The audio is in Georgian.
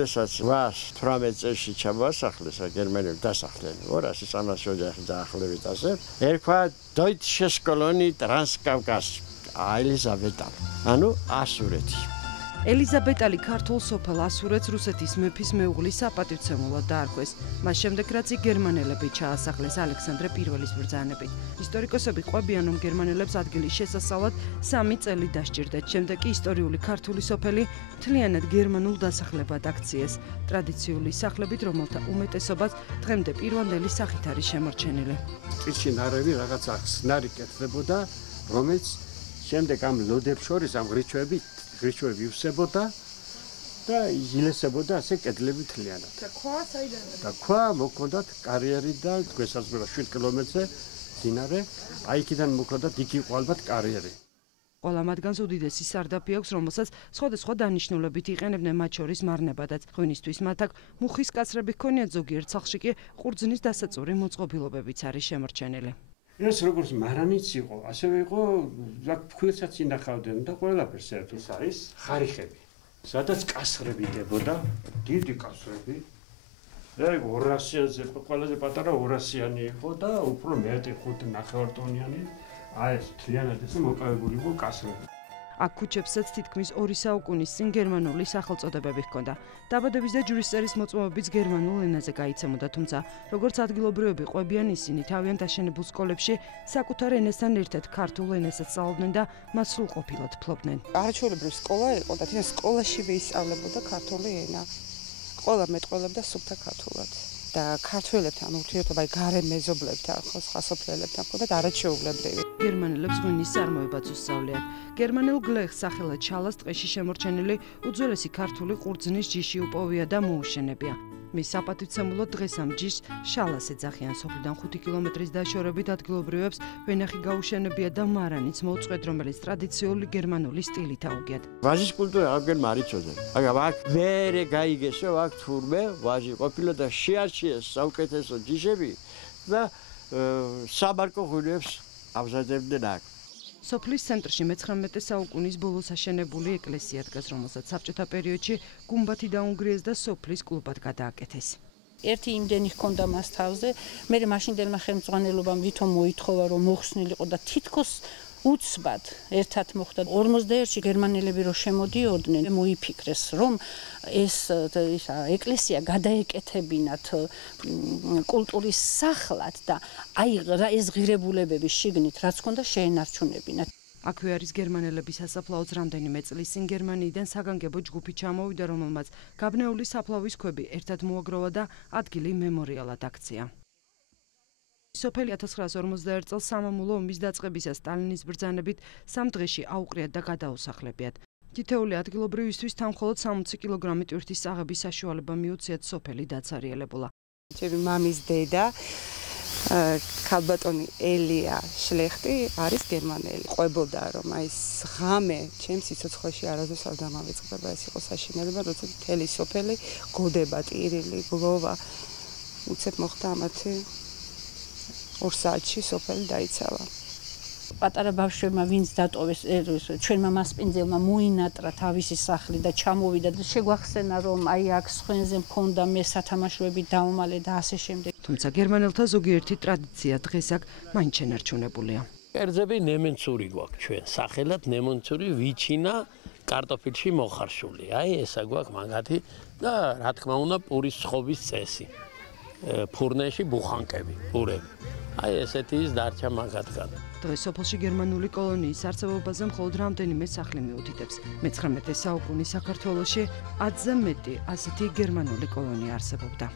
როდესაც 818 წელს ჩამოასახლეს გერმანელი დასახლდნენ 200-300 ოჯახი დაახლოებით ასე ერქვა Deutsches Kolonie Transkavkaz ელიზაბეტა ანუ ასურეთი ელიზაბეტალი ქართულ სოფელ ასურეთს რუსეთის მეფის მეუღლის საპატივცემულოდ დაარქვეს. მას შემდეგ რაც გერმანელები ჩაასახლეს ალექსანდრე I-ის ბრძანებით. ისტორიკოსები ყვებიან, რომ გერმანელებს ადგილის შესასწავლად 3 წელი დასჭირდათ. შემდეგ კი ისტორიული ქართული სოფელი მთლიანად გერმანულ დასახლებად აქციეს. ტრადიციული სახლებით, რომელთა უმეტესობაც დღემდე პირვანდელი სახით არის შემორჩენილი. წიში ნარევი რაღაც ახსნარი კეთდებოდა, რომელიც შემდეგ ამ ლოდებს შორის ამ ღრიჩვები ივსებოდა და ილესებოდა ასე კედლები მთლიანად. და ქვა მოქონდათ კარიერი და გვესაზღვრება 7 კილომეტრზე მდინარე, აი იქიდან მოქონდათ იქ იყო ალბათ კარიერი. ყველა მათგანს უდიდესი სარდაფი აქვს, რომელსაც სხვადასხვა დანიშნულებით იყენებდნენ, მათ შორის მარნებადაც. ღვინისთვის მათ აქ მუხის კაცრები ჰქონიათ, ზოგიერთ სახლში კი ყურძნის დასაწური მოწყობილობებიც არის შემორჩენილი. ეს როგორც მარანიც იყო, ასევე იყო აქ ფქვილსაც ინახავდნენ და ყველაფერს ერთის არის ხარიხები. სადაც კასრები დებოდა, დიდი კასრები. ეგ 200-ზე ყველაზე პატარა 200-იანი იყო და უფრო მეტი 5.5 ტონიანი. აი ეს მთლიანად ესე მოკავებული იყო კასრები. აქ ქუჩებსაც თითქმის 2 საუკუნის წინ გერმანული სახელწოდებები ჰქონდა. დაბადების და ჯვრისწერის მოწმობებიც გერმანულ ენაზე გაიცემოდა, თუმცა როგორც ადგილობრივები ყვებიან, ისინი თავიანთ აშენებულ სკოლებში საკუთარ ენასთან ერთად ქართულ ენასაც სწავლობდნენ და მას სრულყოფილად ფლობდნენ. არაჩვეულებრივი სკოლა იყო და თვითონ სკოლაშივე ისწავლებოდა ქართული ენა. ყველა მეტყველებდა სუფთა ქართულად. და ქართველებთან ურთიერთობა გარე მეზობლებთან, სხვა სოფლელებთან ჰქონდათ არაჩვეულებრივი. გერმანელებს ღვინის წარმოებაც უსწავლიათ. გერმანელ გლეხს სახელად ჩალას ტყეში შემორჩენილი უძველესი ქართული ყურძნის ჯიში უპოვია და მოუშენებია. მის საპატივცემულოდ დღეს ამ ჯიშს შალას ეძახიან. სოფლიდან 5 კილომეტრის დაშორებით ადგილობრივებს ვენახი გაუშენებია და მარანიც მოუწყვეთ, რომელიც ტრადიციული გერმანული სტილით აუგიათ. ვაჟის კულტურა აღგენ მარიცოდნენ. მაგრამ აქ ვერე გაიგესო აქ თურმე ვაჟი ყოფილა და შეარჩიეს საუკეთესო ჯიშები და საბარკო ღვინებს ამზადებდნენ აქ. სოფლის ცენტრში 19 საუკუნის ბოლოს აშენებული ეკლესია დგას, რომელსაც საბჭოთა პერიოდში გუმბათი დაუნგრიეს და სოფლის კლუბად გადააკეთეს. ერთი იმდენი ჰქონდა მას თავზე, მე მაშინდელმა ხელმძღვანელობამ ვითომ მოითხოვა, რომ მოხსნილიყო და თითქოს უცბად ერთად მოხდა 41-ში გერმანელები რო შემოდიოდნენ, მოიფიქრეს, რომ ეს ეკლესია გადაეკეთებინათ კულტურის სახლად და აი ეს ღირებულებები შიგნით რაც ჰქონდა შეენარჩუნებინათ. აქვე არის გერმანელების სასაფლაოც რამდენიმე წლის წინ გერმანიიდან საგანგებო ჯგუფი ჩამოვიდა, რომელმაც გაბნეული საფლავის ქვები ერთად მოაგროვა და ადგილი მემორიალად აქცია. სოფელი 1941 წელს სამამულო ომის დაწყებისას სტალინის ბრძანებით 3 დღეში აუყრიათ და გადაუსახლებიათ. თითეული ადგილობრივისთვის თან მხოლოდ 60 კილოგრამი ტვირთის აღების საშუალება მიუციათ, სოფელი დაცარიელებულა. ჩემი მამის დედა ქალბატონი ელია შლეხტი არის გერმანელი. ყვებოდა რომ აი ეს ღამე ჩემს სიცოცხლეში არასდროს არ დამავიწყდება, ეს იყო საშინელება, როცა მთელი სოფელი გოდება, ტირილი, გლოვა. უცებ მოხდა ამათი 2 საათში სოფელი დაიცალა. პატარა ბავშვებმა ვინც დატოვეს ჩვენმა მასპინძელმა მოინატრა თავისი სახლი და ჩამოვიდა და შეგვახსენა რომ აი აქ სხვენზე მქონდა მე სათამაშოები დაუმალე და ასე შემდეგ. თუმცა გერმანელთა ზოგიერთი ტრადიცია დღეს აქ მაინც შენარჩუნებულია. კერძები ნემენცური გვაქვს ჩვენ, სახელად ნემენცური ვიჩინა კარტოფილში მოხარშული. აი ესა გვაქვს მაგათი და რა თქმა უნდა პურის სხობის წესი. ფურნეში ბუხანკები, პურები. აი ესეთი ის დარჩა მაგათგან. დღეს სოფელში გერმანული კოლონიის არსებობაზე მხოლოდ რამდენიმე სახლი მიუთითებს. მე-19 საუკუნის საქართველოში 10-ზე მეტი ასეთი გერმანული კოლონია არსებობდა.